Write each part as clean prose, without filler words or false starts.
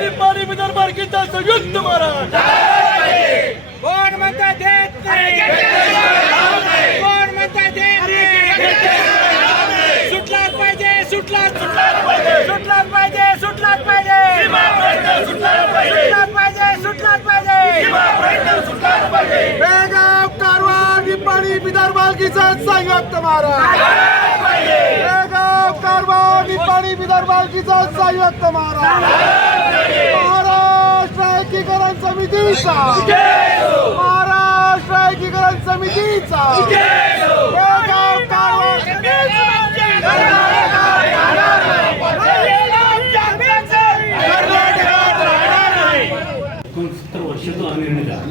निपाणी विदर्भाचा संयुक्त महाराष्ट्र कोण म्हणता देत नाही, कोण म्हणता देत नाही, सुटलाच पाहिजे, सुटलाच पाहिजे, सुटलाच पाहिजे, सुटलाच पाहिजे, सुटलाच पाहिजे. बेळगाव कारवार निपाणी विदर्भाचा संयुक्त महाराष्ट्र बेळगाव कारवार निपाणी विदर्भाचा संयुक्त महाराष्ट्र महाराष्ट्र एकीकरण समितीचा महाराष्ट्र एकीकरण समितीचा बेळगाव कारवार 69 वर्ष तो निर्णय झाला.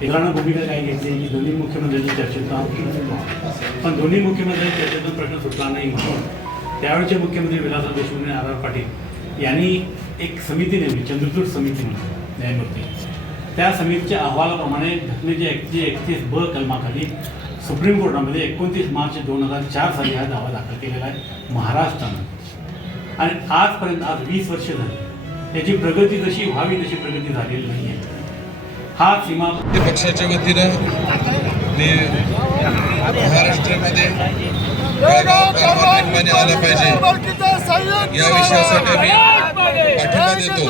वेगळ्या भूमिका काय घ्यायची की दोन्ही मुख्यमंत्र्यांच्या चर्चेतून पण दोन्ही मुख्यमंत्र्यांच्या चर्चेतून प्रश्न सुटला नाही म्हणून त्यावेळेचे मुख्यमंत्री विलासराव देशमुख आणि आर पाटील यांनी एक समिती नेमली, चंद्रचूड समिती म्हणून न्यायमूर्ती. त्या समितीच्या अहवालाप्रमाणे घटनेच्या 131 ब कलमाखाली सुप्रीम कोर्टामध्ये 29 मार्च 2004 साली हा दावा दाखल केलेला आहे महाराष्ट्रानं. आणि आजपर्यंत आज 20 वर्ष झाली त्याची प्रगती जशी व्हावी तशी प्रगती झालेली नाही आहे. हा सीमा पक्षाच्या वतीनं मी महाराष्ट्रामध्ये बेळगाव कारवार निपाणी आला पाहिजे या विषयासाठी मी पाठिंबा देतो.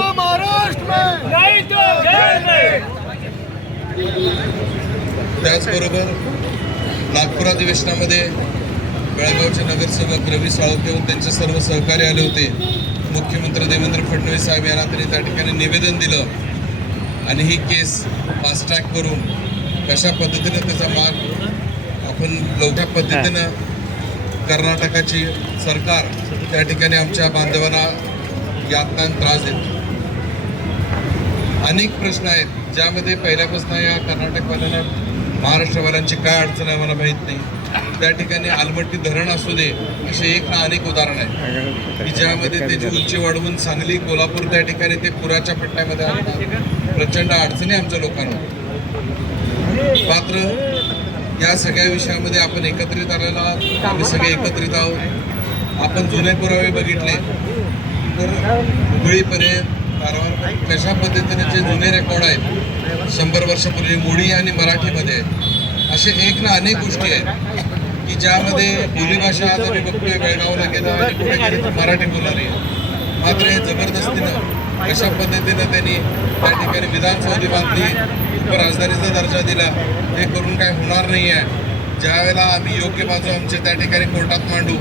त्याचबरोबर नागपूर अधिवेशनामध्ये बेळगावचे नगरसेवक रवी साळुंखे व त्यांचे सर्व सहकारी आले होते. मुख्यमंत्री देवेंद्र फडणवीस साहेब यांना त्यांनी त्या ठिकाणी निवेदन दिलं आणि ही केस फास्ट ट्रॅक करून कशा पद्धतीनं त्याचा माग आपण लवकर पद्धतीनं कर्नाटकाची सरकार त्या ठिकाणी आमच्या बांधवांना यातना त्रास देते. अनेक प्रश्न आहेत ज्यामध्ये पहिल्यापासून या कर्नाटकवाल्यांना महाराष्ट्रवाल्यांची काय अडचण आहे मला माहीत नाही. त्या ठिकाणी आलमट्टी धरण असू दे असे एक ना अनेक उदाहरण आहे की ज्यामध्ये त्याची उंची वाढवून सांगली कोल्हापूर त्या ठिकाणी ते पुराच्या पट्ट्यामध्ये आणतात. प्रचंड अडचणी आमच्या लोकांना. मात्र या सगळ्या विषयामध्ये आपण एकत्रित आलेला आम्ही सगळे एकत्रित आहोत. आपण जुने पुरावे बघितले तर हुबळीपर्यंत कारवार कशा पद्धतीने जे जुने रेकॉर्ड आहेत 100 वर्षापूर्वी मोडी आणि मराठीमध्ये असे एक ना अनेक गोष्टी आहेत की ज्यामध्ये बोलीभाषा आज आम्ही बघतोय बेळगावला गेला आणि कुठे गेले तर मराठी बोलणारी आहे. मात्र हे जबरदस्तीनं कशा पद्धतीनं त्यांनी त्या ठिकाणी विधानसौधी बांधली, उपराजधानीचा दर्जा दिला, हे करून काय होणार नाही आहे. ज्यावेळेला आम्ही योग्य बाजू आमच्या त्या ठिकाणी कोर्टात मांडू